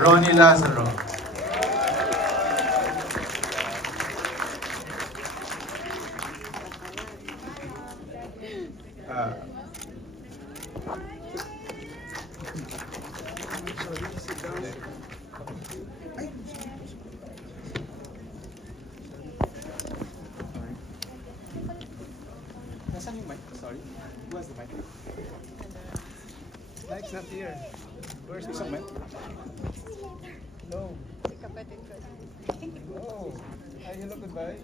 Ronnie Lazaro. Uh, Nasaan yung mic? Sorry. Who has the mic? Mic's not here. Where's the mic? No. No. Hello, goodbye.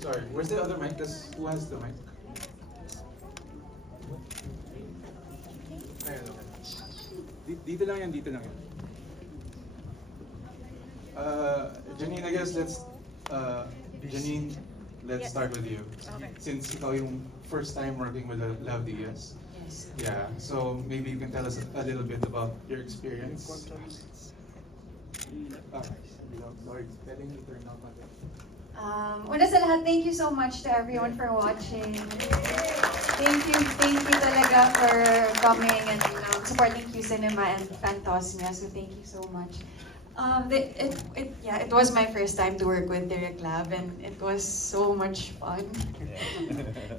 Sorry, where's the other mic? Who has the mic? Ayun, okay. Dito lang yan, dito lang yan. Janine, I guess Janine, let's start with you. Okay. Since ikaw yung first time working with Love DS. Yes. Yeah, so maybe you can tell us a little bit about your experience. Sorry, telling you turn off again. Una sa lahat, thank you so much to everyone for watching. Thank you talaga for coming and supporting Qcinema and Phantosmia. So thank you so much. It was my first time to work with Direct Lab and it was so much fun.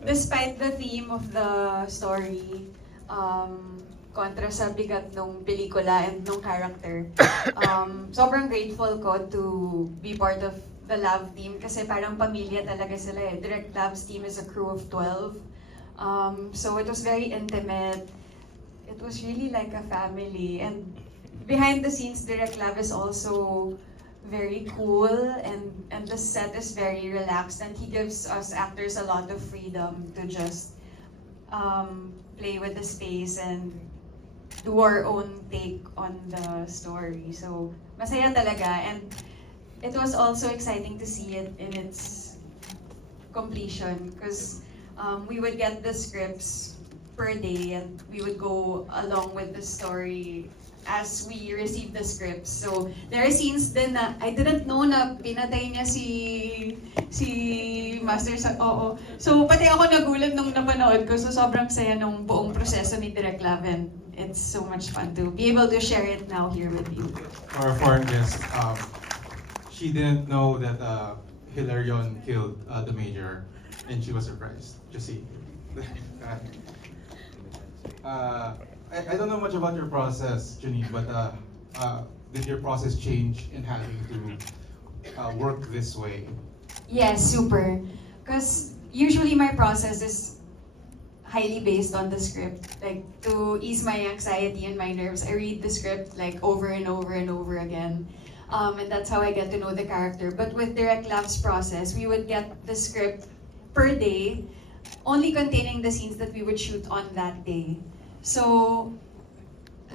Despite the theme of the story, kontra sa bigat nung pelikula and nung character, sobrang grateful ko to be part of the Love team kasi parang pamilya talaga sila eh. Direct Lab's team is a crew of 12. So it was very intimate. It was really like a family. And behind the scenes, Direct Lab is also very cool and the set is very relaxed and he gives us actors a lot of freedom to just play with the space and do our own take on the story. So masaya talaga and it was also exciting to see it in its completion because we would get the scripts per day and we would go along with the story as we receive the scripts. So there are scenes din na I didn't know na pinatay niya si Master sa oo. So pati ako nagulat nung napanood ko. So sobrang saya nung buong proseso ni Direk Love and it's so much fun to be able to share it now here with you. For our foreign guest, she didn't know that Hilarion killed the major, and she was surprised. Just see. I don't know much about your process, Janine, but did your process change in having to work this way? Yes, super. Because usually my process is highly based on the script. Like to ease my anxiety and my nerves, I read the script like over and over and over again. And that's how I get to know the character. But with Direct Lab's process, we would get the script per day, only containing the scenes that we would shoot on that day. So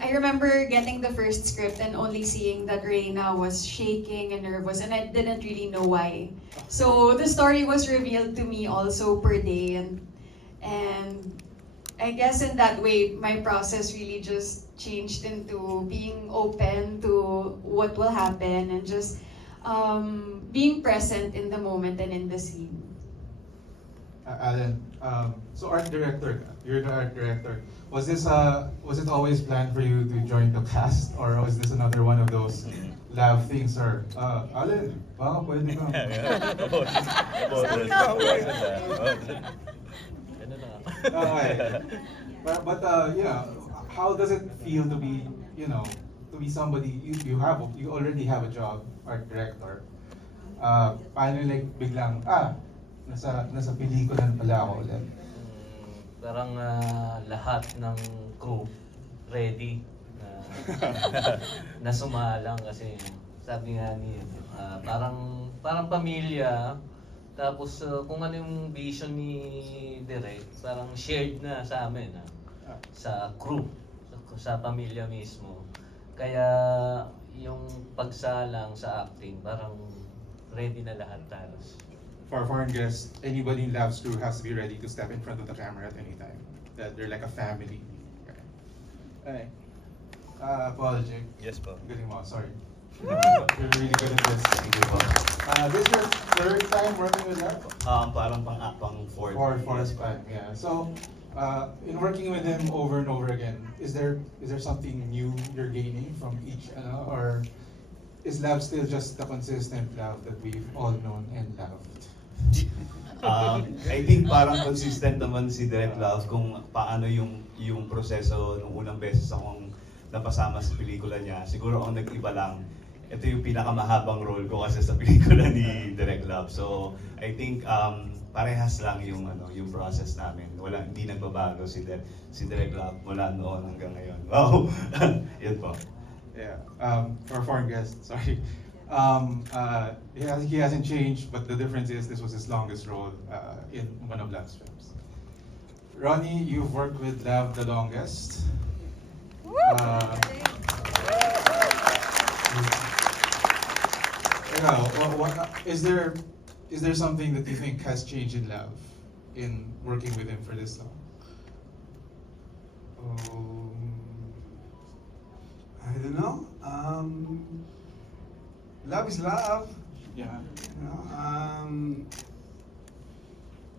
I remember getting the first script and only seeing that Reina was shaking and nervous, and I didn't really know why. So the story was revealed to me also per day, and I guess in that way, my process really just changed into being open to what will happen and just being present in the moment and in the scene. Alan, so art director, you're the art director. Was it always planned for you to join the cast, or was this another one of those lab things? Or Alan, baka pwede ka. Okay. But how does it feel to be, to be somebody you already have a job, art director? Paano like biglang nasa pelikula na pala ako ulit? Parang lahat ng crew ready na sumalang kasi sabi nga ni parang pamilya. Tapos kung ano yung vision ni Direk, parang shared na sa amin sa crew, sa pamilya mismo. Kaya yung pagsalang sa acting, parang ready na lahat talos. For foreign guests, anybody in Lab's crew has to be ready to step in front of the camera at any time. That they're like a family. Okay. Apology. Yes po. Galing mo, sorry. You're really good at this. Thank you po. This is your third time working with Lab? Parang pang fourth. Fourth time, yeah. So, In working with him over and over again, is there something new you're gaining from each, or is Love still just the consistent Love that we've all known and loved? I think parang consistent naman si Direct Love kung paano yung proseso nung unang beses akong napasama sa pelikula niya. Siguro ang nag-iba lang, ito yung pinakamahabang role ko kasi sa pelikula ni Direct Love. So I think parehas lang yung process namin. Hindi nagbabago si Direct Love mula noon hanggang ngayon. Wow. Yun po. Yeah. For foreign guests, sorry. He hasn't changed, but the difference is this was his longest role in one of Lav's films. Ronnie, you've worked with Lav the longest. Is there something that you think has changed in Lav in working with him for this long? I don't know. Love is love. Yeah. You know,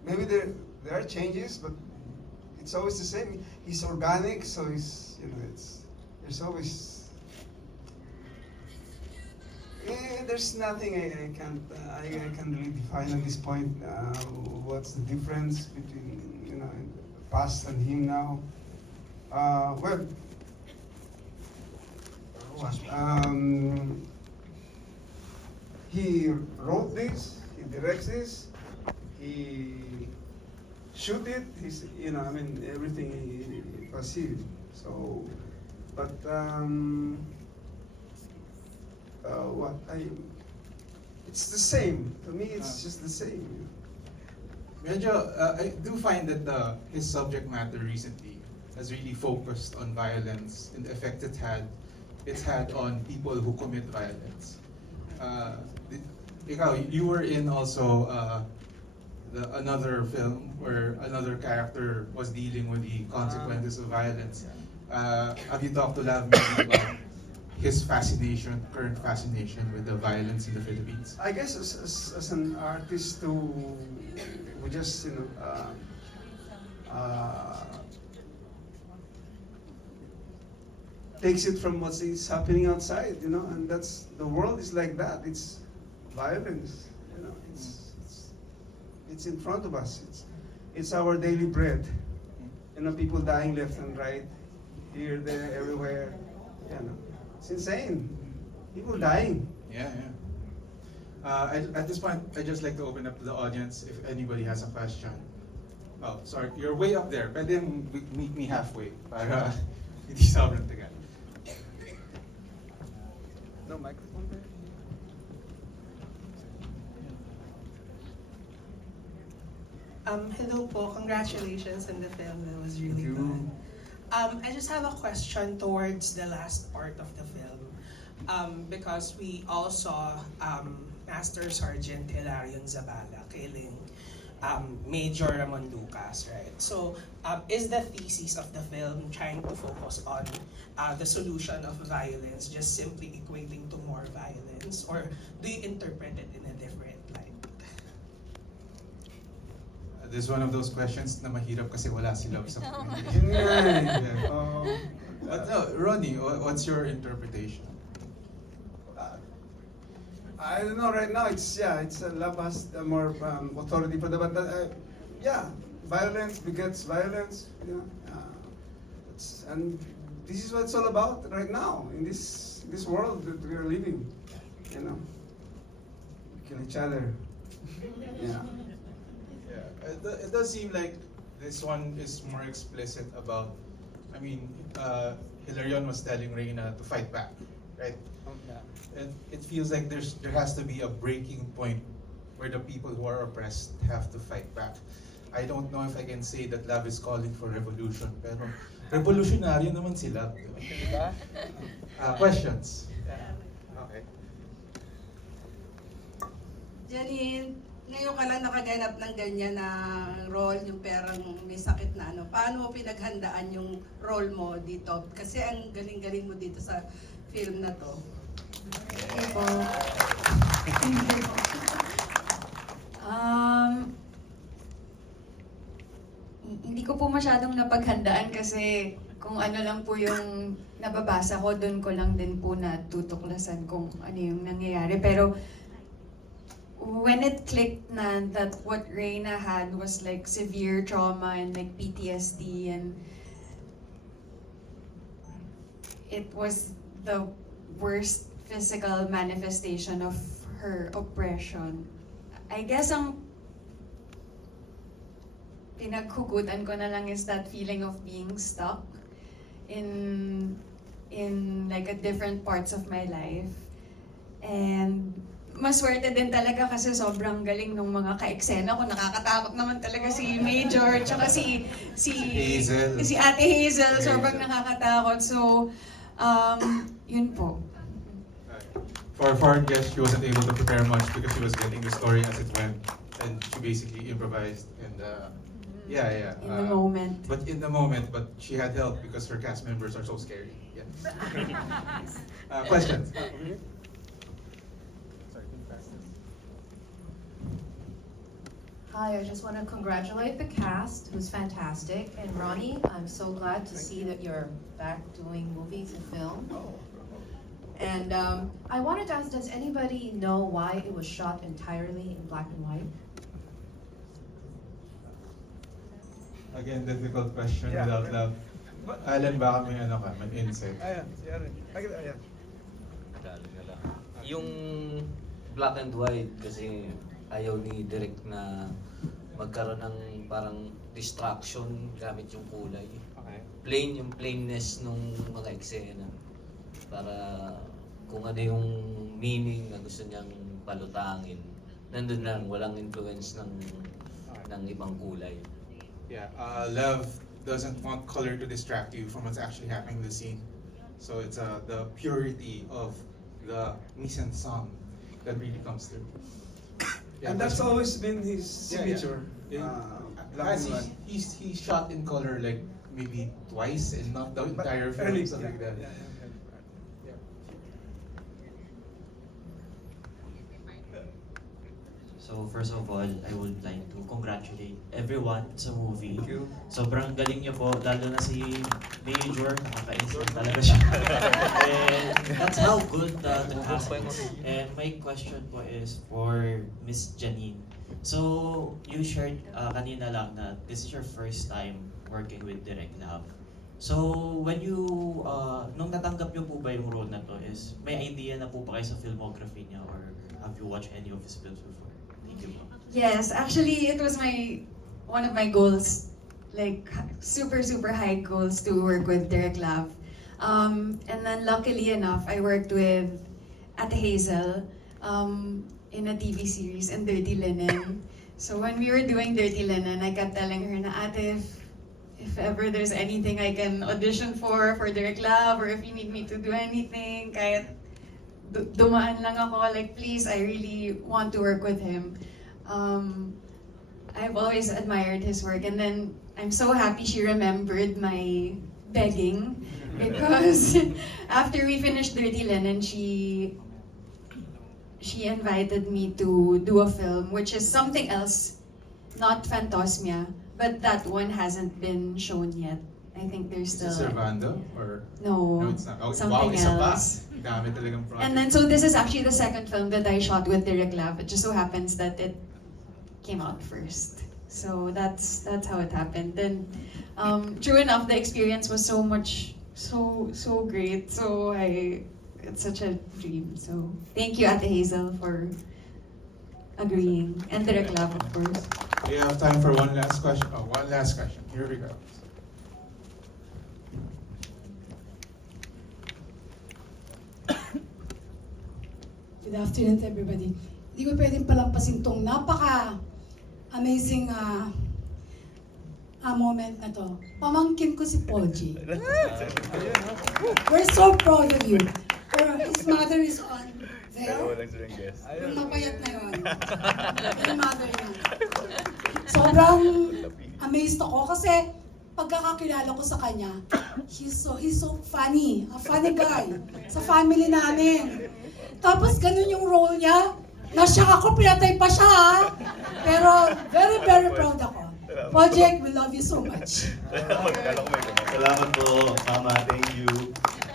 maybe there are changes, but it's always the same. He's organic, so he's there's always. There's nothing I can't really define at this point. What's the difference between the past and him now? Well, he wrote this, he directs this, he shoot it. He's everything he perceived. So, but it's the same. To me, it's just the same. I do find that his subject matter recently has really focused on violence and the effect it's had on people who commit violence. You were in also another film where another character was dealing with the consequences of violence. Have you talked to Lav maybe about his current fascination with the violence in the Philippines? I guess as an artist who just takes it from what's happening outside, and that's the world is like that. It's violence, it's in front of us. It's our daily bread. People dying left and right, here, there, everywhere. It's insane. People dying. Yeah. At this point, I'd just like to open up to the audience if anybody has a question. Oh, sorry, you're way up there. Pwede meet me halfway para hindi sobrang tagal. No microphone there? Hello po, congratulations on the film. That was really Thank you. good. I just have a question towards the last part of the film. Because we all saw Master Sergeant Hilarion Zabala killing Major Ramon Lucas, right? So, is the thesis of the film trying to focus on the solution of violence just simply equating to more violence? Or do you interpret it in a different light? This is one of those questions na mahirap kasi wala si Love sa Yun nga eh. Yeah. But no, Ronnie, what's your interpretation? I don't know. Right now, it's love has more authority for but violence begets violence. And this is what it's all about right now in this world that we are living. We kill each other. Yeah. It does seem like this one is more explicit about. Hilarion was telling Reyna to fight back, right? And it feels like there has to be a breaking point where the people who are oppressed have to fight back. I don't know if I can say that Love is calling for revolution, pero revolutionaryo naman si Love. Diba? Questions? Okay. Janine, ngayon ka lang nakaganap ng ganyan na role, yung perang may sakit na ano. Paano mo pinaghandaan yung role mo dito? Kasi ang galing-galing mo dito sa film na to. Hindi po. Hindi ko po masyadong napaghandaan kasi kung ano lang po yung nababasa ko, doon ko lang din po natutuklasan kung ano yung nangyayari. Pero when it clicked na that what Reina had was like severe trauma and like PTSD, and it was the worst physical manifestation of her oppression. I guess ang pinaghugutan ko na lang is that feeling of being stuck in like a different parts of my life. And maswerte din talaga kasi sobrang galing ng mga ka-eksena ko. Nakakatakot naman talaga si Major, tsaka si Hazel. si Ate Hazel, sobrang nakakatakot. So, yun po. For a foreign guest, she wasn't able to prepare much because she was getting the story as it went, and she basically improvised. And yeah. In the moment. But in the moment, but she had help because her cast members are so scary. Yeah. Questions? Sorry, fastest. Hi, I just want to congratulate the cast, who's fantastic. And Ronnie, I'm so glad to see that you're back doing movies and film. And I wanted to ask, does anybody know why it was shot entirely in black and white? Again, difficult question Yeah. without love. Alan, baka may ano ka, may insight. Ayan, si Aaron. Ayan. Dali na lang. Yung black and white kasi ayaw ni Direk na magkaroon ng parang distraction gamit yung kulay. Okay. Plain yung plainness nung mga eksena. Para kung ano yung meaning na gusto niyang palutangin, nandun lang, walang influence ng ibang kulay. Yeah, love doesn't want color to distract you from what's actually happening in the scene. So it's the purity of the mise en scène that really comes through. And that's always been his signature. Black As and white. he's shot in color like maybe twice and not the entire film, Early, something like that. Yeah. So first of all, I would like to congratulate everyone sa movie. Thank you. Sobrang galing niyo po, lalo na si Major, nakaka-instant talaga siya. And that's how good the cast is. And my question po is for Miss Janine. So you shared kanina lang na this is your first time working with Direct Love. So when you, nung natanggap niyo po ba yung role na to, is may idea na po ba kayo sa filmography niya, or have you watched any of his films before? Thank you po. Yes, actually, it was one of my goals, like super high goals to work with Derek Love. And then luckily enough, I worked with Ate Hazel in a TV series in Dirty Linen. So when we were doing Dirty Linen, I kept telling her na, Ate, if ever there's anything I can audition for Derek Love, or if you need me to do anything, kahit dumaan lang ako, like please, I really want to work with him. I've always admired his work, and then I'm so happy she remembered my begging, because after we finished Dirty Linen, she invited me to do a film, which is something else, not Phantosmia, but that one hasn't been shown yet. I think there's Is it still Servando or no, it's not? Oh, something wow, isa pa. else. Dami talagang project. And then, so this is actually the second film that I shot with Direct Love. It just so happens that it came out first. So that's how it happened. Then, true enough, the experience was so great. So it's such a dream. So thank you, Ate Hazel, for agreeing, and Direct Love, of course. We have time for one last question. Oh, one last question. Here we go. Good afternoon to everybody. Hindi ko pwedeng palampasin tong napaka-amazing moment na to. Pamangkin ko si Poji. We're so proud of you. His mother is on there. Yung mapayat na yun. Yung mother niya. Sobrang amazed ako kasi pagkakakilala ko sa kanya, he's so funny. A funny guy. Sa family namin. Tapos ganun yung role niya. Nasyak ako, pinatay pa siya ha. Pero very proud ako. Project, we love you so much. Salamat po, Mama. Thank you.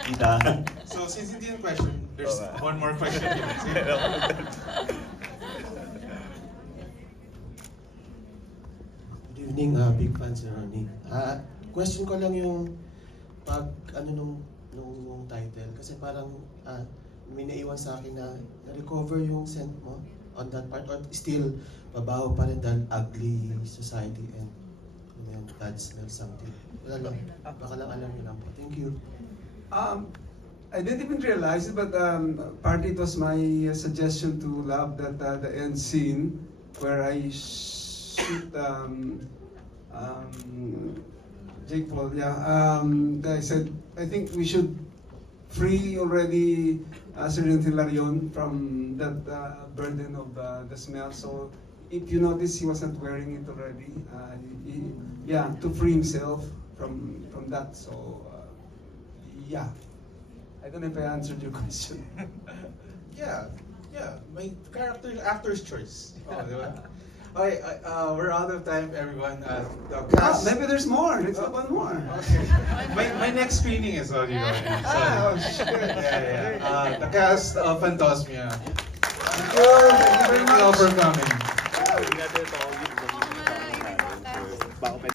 Tita. So since hindi yung question, there's one more question. Good evening, big fan si Ronnie. Question ko lang yung pag nung title kasi parang may naiwan sa akin na na-recover yung scent mo on that part or still mabaho pa rin dahil ugly society and God smells something. Wala lang. Baka lang alam niyo lang po. Thank you. I didn't even realize it, but partly it was my suggestion to Love that the end scene where I shoot Jake Paul. I said I think we should free already Sergeant Hilarion from that burden of the smell. So if you notice, he wasn't wearing it already. To free himself from that. So yeah. I don't know if I answered your question. Yeah. My actor's choice. Oh, di ba? Okay, we're out of time, everyone. The cast. Maybe there's more. Let's have one more. Okay. My next screening is already going. Shit. Yeah. The cast of Phantosmia. Thank you very Thank you all much. for coming.